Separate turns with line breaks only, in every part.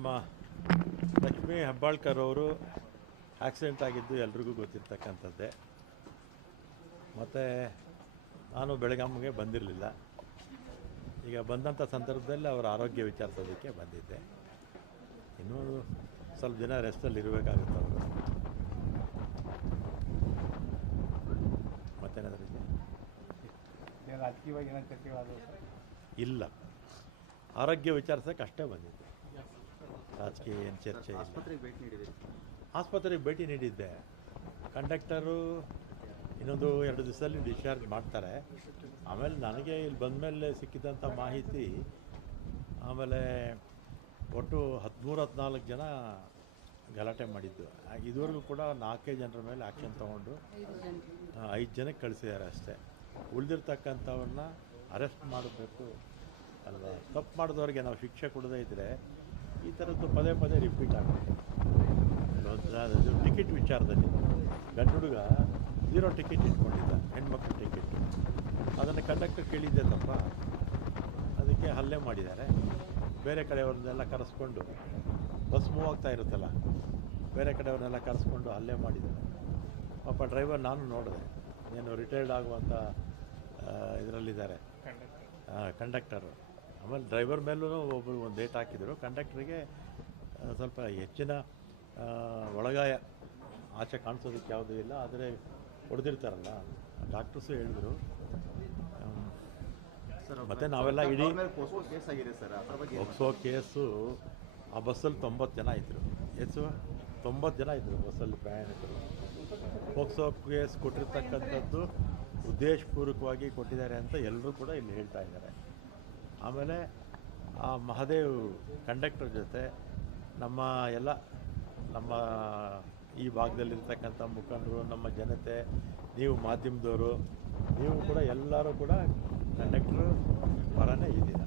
ನಮ್ಮ ಲಕ್ಷ್ಮಿ ಹೆಬ್ಬಾಳ್ಕರ್ ಅವರು ಆಕ್ಸಿಡೆಂಟ್ ಆಗಿದ್ದು ಎಲ್ರಿಗೂ ಗೊತ್ತಿರ್ತಕ್ಕಂಥದ್ದೇ. ಮತ್ತು ನಾನು ಬೆಳಗಾಮಿಗೆ ಬಂದಿರಲಿಲ್ಲ. ಈಗ ಬಂದಂಥ ಸಂದರ್ಭದಲ್ಲಿ ಅವರ ಆರೋಗ್ಯ ವಿಚಾರಿಸೋದಕ್ಕೆ ಬಂದಿದ್ದೆ. ಇನ್ನೂ ಸ್ವಲ್ಪ ದಿನ ರೆಸ್ಟಲ್ಲಿ ಇರಬೇಕಾಗುತ್ತೆ ಅವರು. ಮತ್ತೇನಾದರೂ
ರಾಜಕೀಯವಾಗಿ
ಇಲ್ಲ. ಆರೋಗ್ಯ ವಿಚಾರಿಸೋಕೆ ಅಷ್ಟೇ ಬಂದಿದ್ದೆ. ರಾಜಕೀಯ ಏನು ಚರ್ಚೆ ಇಲ್ಲ.
ಆಸ್ಪತ್ರೆಗೆ ಭೇಟಿ ನೀಡಿದೆ
ಆಸ್ಪತ್ರೆಗೆ ಭೇಟಿ ನೀಡಿದ್ದೆ. ಕಂಡಕ್ಟರು ಇನ್ನೊಂದು ಎರಡು ದಿವಸದಲ್ಲಿ ಡಿಸ್ಚಾರ್ಜ್ ಮಾಡ್ತಾರೆ. ಆಮೇಲೆ ನನಗೆ ಇಲ್ಲಿ ಬಂದ ಮೇಲೆ ಸಿಕ್ಕಿದಂಥ ಮಾಹಿತಿ ಆಮೇಲೆ ಒಟ್ಟು ಹದಿಮೂರು ಹದಿನಾಲ್ಕು ಜನ ಗಲಾಟೆ ಮಾಡಿದ್ದು. ಇದುವರೆಗೂ ಕೂಡ ನಾಲ್ಕೇ ಜನರ ಮೇಲೆ ಆ್ಯಕ್ಷನ್ ತೊಗೊಂಡು ಐದು ಜನಕ್ಕೆ ಕಳಿಸಿದ್ದಾರೆ ಅಷ್ಟೇ. ಉಳಿದಿರ್ತಕ್ಕಂಥವ್ರನ್ನ ಅರೆಸ್ಟ್ ಮಾಡಬೇಕು ಅಲ್ವಾ? ತಪ್ಪು ಮಾಡಿದವ್ರಿಗೆ ನಾವು ಶಿಕ್ಷೆ ಕೊಡದೇ ಇದ್ದರೆ ಈ ಥರದ್ದು ಪದೇ ಪದೇ ರಿಪೀಟ್ ಆಗುತ್ತೆ ಅದು ಟಿಕೆಟ್ ವಿಚಾರದಲ್ಲಿ. ಗಂಡು ಹುಡುಗ ಝೀರೋ ಟಿಕೆಟ್ ಇಟ್ಕೊಂಡಿದ್ದ ಹೆಣ್ಮಕ್ಳು ಟಿಕೆಟ್ ಅದನ್ನು ಕಂಡಕ್ಟರ್ ಕೇಳಿದ್ದೆ ತಪ್ಪ. ಅದಕ್ಕೆ ಹಲ್ಲೆ ಮಾಡಿದ್ದಾರೆ. ಬೇರೆ ಕಡೆಯವ್ರನ್ನೆಲ್ಲ ಕರೆಸ್ಕೊಂಡು ಬಸ್ ಮೂವ್ ಆಗ್ತಾ ಇರುತ್ತಲ್ಲ ಬೇರೆ ಕಡೆಯವ್ರನ್ನೆಲ್ಲ ಕರೆಸ್ಕೊಂಡು ಹಲ್ಲೆ ಮಾಡಿದ್ದಾರೆ. ಪಾಪ ಡ್ರೈವರ್ ನಾನು ನೋಡಿದೆ. ಏನು ರಿಟೈರ್ಡ್ ಆಗುವಂಥ ಇದರಲ್ಲಿದ್ದಾರೆ. ಕಂಡಕ್ಟರು. ಆಮೇಲೆ ಡ್ರೈವರ್ ಮೇಲೂ ಒಬ್ಬರು ಒಂದು ಡೇಟ್ ಹಾಕಿದರು. ಕಂಡಕ್ಟ್ರಿಗೆ ಸ್ವಲ್ಪ ಹೆಚ್ಚಿನ ಒಳಗಾಯ ಆಚೆ ಕಾಣಿಸೋದಕ್ಕೆ ಯಾವುದೂ ಇಲ್ಲ. ಆದರೆ ಹೊಡೆದಿರ್ತಾರಲ್ಲ ಡಾಕ್ಟರ್ಸು ಹೇಳಿದ್ರು.
ಸರ್
ಮತ್ತೆ ನಾವೆಲ್ಲ ಇಡೀ
ಅವ್ರ ಮೇಲೆ ಪೋಸ್ಕೋ ಕೇಸ್ ಆಗಿದೆ ಸರ್. ಅದರ ಬಗ್ಗೆ ಏನು
ಒಪ್ಸೋ ಕೇಸು ಆ ಬಸ್ಸಲ್ಲಿ ತೊಂಬತ್ತು ಜನ ಇದ್ದರು ಎಷ್ಟು ತೊಂಬತ್ತು ಜನ ಇದ್ದರು ಬಸ್ಸಲ್ಲಿ ಪ್ರಯಾಣಿಕರು. ಪೋಕ್ಸೋ ಕೇಸ್ ಕೊಟ್ಟಿರ್ತಕ್ಕಂಥದ್ದು ಉದ್ದೇಶಪೂರ್ವಕವಾಗಿ ಕೊಟ್ಟಿದ್ದಾರೆ ಅಂತ ಎಲ್ಲರೂ ಕೂಡ ಇಲ್ಲಿ ಹೇಳ್ತಾ ಇದ್ದಾರೆ. ಆಮೇಲೆ ಆ ಮಹಾದೇವ್ ಕಂಡಕ್ಟರ್ ಜೊತೆ ನಮ್ಮ ಎಲ್ಲ ನಮ್ಮ ಈ ಭಾಗದಲ್ಲಿರ್ತಕ್ಕಂಥ ಮುಖಂಡರು ನಮ್ಮ ಜನತೆ ನೀವು ಮಾಧ್ಯಮದವರು ನೀವು ಕೂಡ ಎಲ್ಲರೂ ಕೂಡ ಕಂಡಕ್ಟ್ರು ಪರನೇ ಇದ್ದೀರ.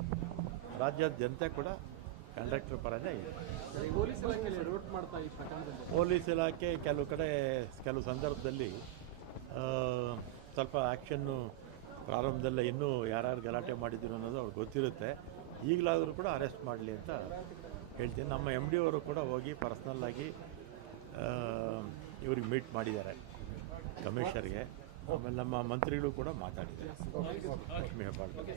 ರಾಜ್ಯದ ಜನತೆ ಕೂಡ ಕಂಡಕ್ಟ್ರ್ ಪರನೇ ಇದೆ.
ಪೊಲೀಸ್
ಇಲಾಖೆ ಕೆಲವು ಕಡೆ ಕೆಲವು ಸಂದರ್ಭದಲ್ಲಿ ಸ್ವಲ್ಪ ಆ್ಯಕ್ಷನ್ನು ಪ್ರಾರಂಭದಲ್ಲೇ ಇನ್ನೂ ಯಾರ್ಯಾರು ಗಲಾಟೆ ಮಾಡಿದ್ರು ಅನ್ನೋದು ಅವ್ರಿಗೆ ಗೊತ್ತಿರುತ್ತೆ. ಈಗಲಾದರೂ ಕೂಡ ಅರೆಸ್ಟ್ ಮಾಡಲಿ ಅಂತ ಹೇಳ್ತೀನಿ. ನಮ್ಮ ಎಂ ಡಿ ಅವರು ಕೂಡ ಹೋಗಿ ಪರ್ಸ್ನಲ್ಲಾಗಿ ಇವ್ರಿಗೆ ಮೀಟ್ ಮಾಡಿದ್ದಾರೆ ಕಮಿಷನರ್ಗೆ ಆಮೇಲೆ ನಮ್ಮ ಮಂತ್ರಿಗಳು ಕೂಡ ಮಾತಾಡಿದ್ದಾರೆ. ಲಕ್ಷ್ಮೀ ಹೆಬ್ಬಾಳ್ಕರ್.